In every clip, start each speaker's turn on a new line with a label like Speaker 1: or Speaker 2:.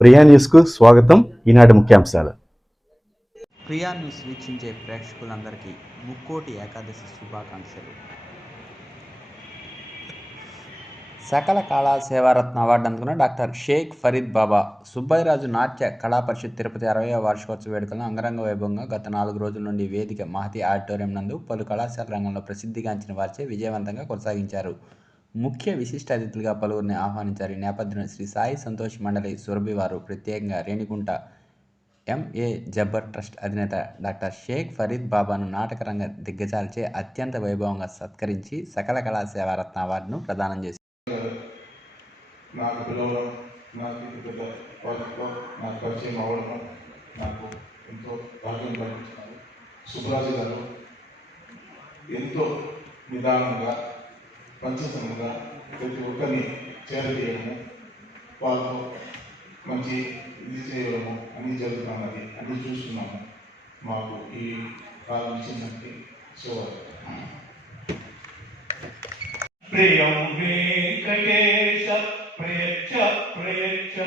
Speaker 1: ప్రియా న్యూస్కు స్వాగతం. ఈనాటి ముఖ్యాంశాలు.
Speaker 2: ప్రియా న్యూస్ వీక్షించే ప్రేక్షకులందరికీ ముక్కోటి ఏకాదశి శుభాకాంక్షలు. సకల కళా సేవారత్న అవార్డు అందుకున్న డాక్టర్ షేక్ ఫరీద్ బాబా సుబ్బయ్యరాజు నాట్య కళా పరిషత్ తిరుపతి అరవై వార్షికోత్సవ వేడుకలను అంగరంగ వైభవంగా గత నాలుగు రోజుల నుండి వేదిక మహతి ఆడిటోరియం నందు పలు కళాశాల రంగంలో ప్రసిద్ధిగాంచిన వారిచే విజయవంతంగా కొనసాగించారు. ముఖ్య విశిష్ట అతిథులుగా పలువురిని ఆహ్వానించారు. ఈ నేపథ్యంలో శ్రీ సాయి సంతోష్ మండలి సురభి వారు ప్రత్యేకంగా Renigunta M A Jabbar trust అధినేత డాక్టర్ షేక్ ఫరీద్ బాబాను నాటకరంగ దిగ్గజాలచే అత్యంత వైభవంగా సత్కరించి సకల కళా సేవారత్న అవార్డును ప్రదానం చేశారు
Speaker 3: ఎంతో కలిగించినారు సుబ్రాజు గారు ఎంతో నిదానంగా పంచసంగా ప్రతి ఒక్కరిని చేరదీయడము వాళ్ళతో మంచి ఇది చేయడము అన్నీ జరుగుతున్నది అన్నీ చూస్తున్నాము మాకు ఈ కాలం ఇచ్చినకి సో
Speaker 4: ప్రియం వెంకటేశ ప్రేక్ష ప్రేక్ష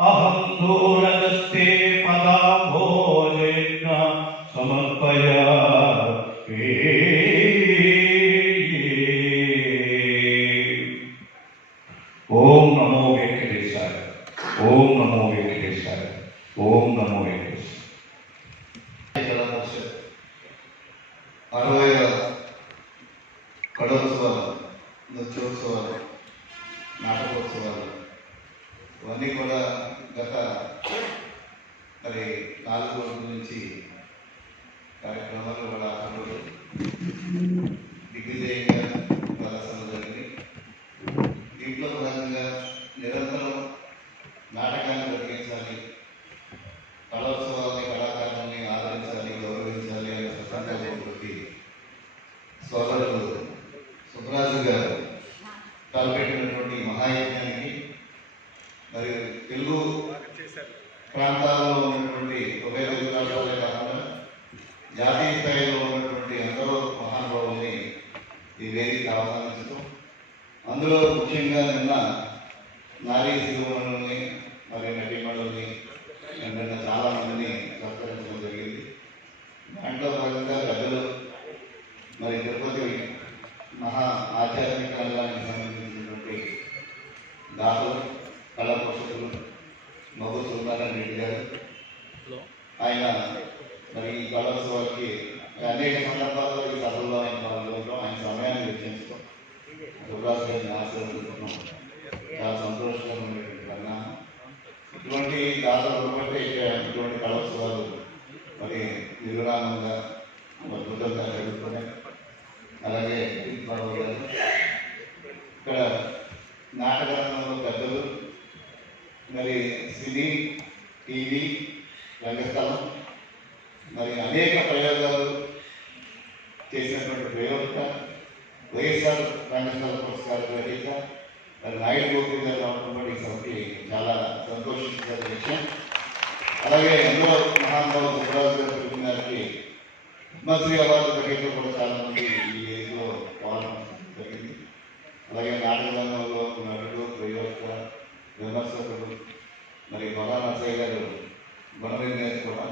Speaker 4: అహం దూరదస్తే పదాంభోజేన సమర్పయ
Speaker 5: అరవై కళోత్సవాలు నృత్యోత్సవాలు నాటకోత్సవాలు. ఇవన్నీ కూడా గత మరి నాలుగు రోజుల నుంచి కార్యక్రమాలు కూడా అప్పుడు దిగ్విజయంగా ప్రదర్శనలు జరిగింది దీంట్లో ప్రధానంగా నిరంతరం నాటకాన్ని జరిగించాలి. కళోత్సవాలు కళాకారుల్ని ఆదరించాలి గౌరవించాలి అనే సంకల్పంతో సోదరులు సుబ్రాజు గారు తలపెట్టినటువంటి మహాయజ్ఞానికి మరి తెలుగు ప్రాంతాల్లో ఉన్నటువంటి ఒకే తెలుగు రాష్ట్రాలే కాకుండా జాతీయ స్థాయిలో ఉన్నటువంటి ఎందరో మహానుభావుల్ని ఈ వేదిక ఆహ్వానించడం అందులో ముఖ్యంగా నిన్న నారీ శివమణుల్ని మరి నటీమణుల్ని నిన్న చాలా మందిని సత్కరించడం జరిగింది. దాంట్లో భాగంగా పెద్దలు మరి తిరుపతి మహా ఆధ్యాత్మిక రంగానికి సంబంధించినటువంటి దాతలు కళా మగు సుల్తాన్ రెడ్డి గారు. ఆయన మరి ఈ కళోత్సవానికి అనేక సందర్భాల్లో ఈ సభల్లో ఆయన పాల్గొనడం ఆయన సమయాన్ని వెచ్చించడం. సుబ్రాజ్ గారిని ఆశీర్వదించడం చాలా సంతోషకరమైనటువంటి పరిణామం ఇటువంటి దాతలు బట్టి ఇటువంటి కళోత్సవాలు మరి నిర్విరామంగా అద్భుతంగా జరుగుతున్నాయి అలాగే బాబు గారు ఇక్కడ నాటకరంగంలో పెద్దలు మరి సినీ టీవీ రంగస్థలం మరి అనేక ప్రయోగాలు చేసినటువంటి ప్రయోగత వైఎస్ఆర్ రంగస్థల పురస్కార గ్రహీత మరి నాయుడు గోపి గారు రావడం కూడా ఈ సభకి చాలా సంతోషించిన విషయం. అలాగే ఎన్నో మహానుభావులు సుబ్రాజు గారు చెప్పిన గారికి పద్మశ్రీ అవార్డు గ్రహీతలు కూడా చాలా మంది ఈ ఏజ్లో పాల్గొనడం జరిగింది. అలాగే నాటక రంగంలో నటుడు ప్రయోగ విమర్శకుడు మరి బలా నరసయ్య గారు గుణ కూడా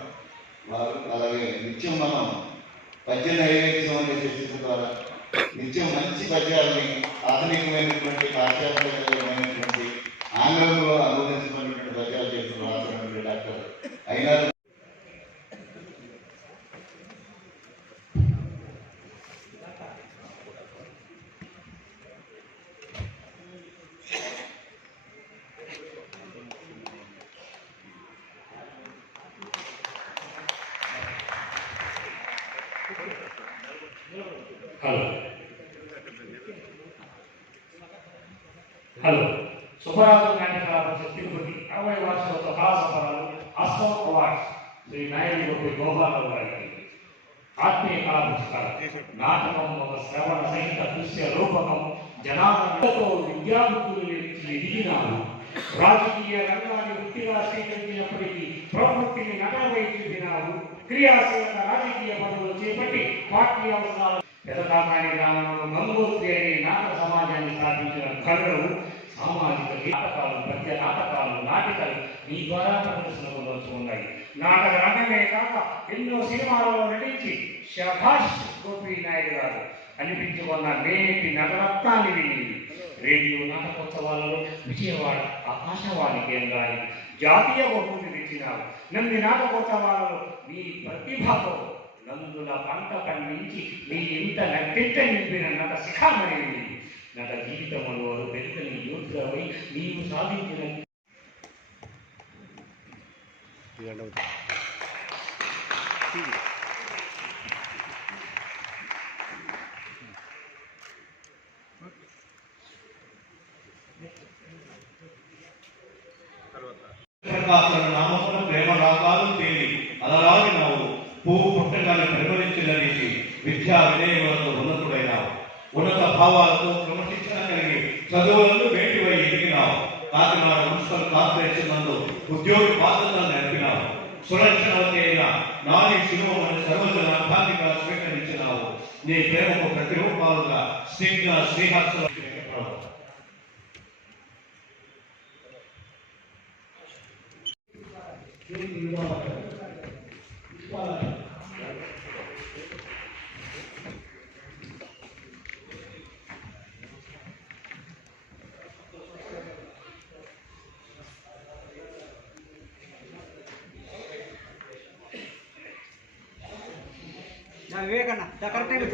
Speaker 5: వారు అలాగే నిత్యం మనం పద్య నైవేద్యం అనే చర్చించడం ద్వారా నిత్యం మంచి పద్యాలని ఆధునికమైనటువంటి పాశ్చాత్యమైనటువంటి ఆంగ్లంలో అనువదించినటువంటి పద్యాలు చేస్తున్న డాక్టర్ అయినా
Speaker 4: హలో హలో సుబ్బరాజు నాట్య కళాపరిషత్ తిరుపతి అరవై వార్షికోత్సవ కళా సంబరాలు అశోక్ అవార్డ్స్ శ్రీ నాయుడు గోపి గోపాలరావు గారికి ఆత్మీయ కళా పురస్కారం నాటకం ఒక శ్రవణ సహిత దృశ్య రూపకం జనాలతో విద్యార్థులు ఎదిగినారు రాజకీయ రంగాన్ని వృత్తిగా స్వీకరించినప్పటికీ ప్రవృత్తిని నటనపై చూపినారు క్రియాశీలక రాజకీయ పదవులు చేపట్టి పార్టీ అవసరాలు పెదకాకాని గ్రామంలో గంగోత్రి అనే నాటక సమాజాన్ని స్థాపించిన కరుడు సామాజిక నాటకాలు పద్య నాటకాలు నాటికలు ప్రదర్శనకు ఉన్నాయి. నాటక రంగమే కాక ఎన్నో సినిమాలలో నటించి శభాష్ గోపి నాయుడు గారు అనిపించుకున్న నేటి నగరత్నాన్ని విని రేడియో నాటకోత్సవాలలో విజయవాడ ఆకాశవాణి కేంద్రాన్ని జాతీయ బహుమతి తెచ్చినారు. నంది నాటకోత్సవాలలో మీ ప్రతిభతో నందుల పంట పండించి మీ ఇంత నట్టింట నింపిన నట శిఖామణి నట జీవితంలో పెద్దని యూత్లపై నీవు సాధించిన
Speaker 6: ప్రకాశన రీతి విద్యా వినయములతో ఉన్నతుడైనావు ఉన్నత భావాలతో క్రమశిక్షణ కలిగి చదువులను వేటివై ఎదిగినావు కాకినాడ మున్సిపల్ కార్పొరేషన్ నందు ఉద్యోగి బాధ్యతలు నడిపినావు సురక్షణవతి అయిన నాని శిలువమని సర్వజన అభ్యాధిగా స్వీకరించినావు నీ ప్రేమకు ప్రతిరూపాలుగా స్నిగ్ధ శ్రీహర్షల
Speaker 7: వివేకన్న కరెక్ట్ ವಿವೇಕಣ್ಣ ಕರೆಕ್ಟ್
Speaker 6: ಆಗಿ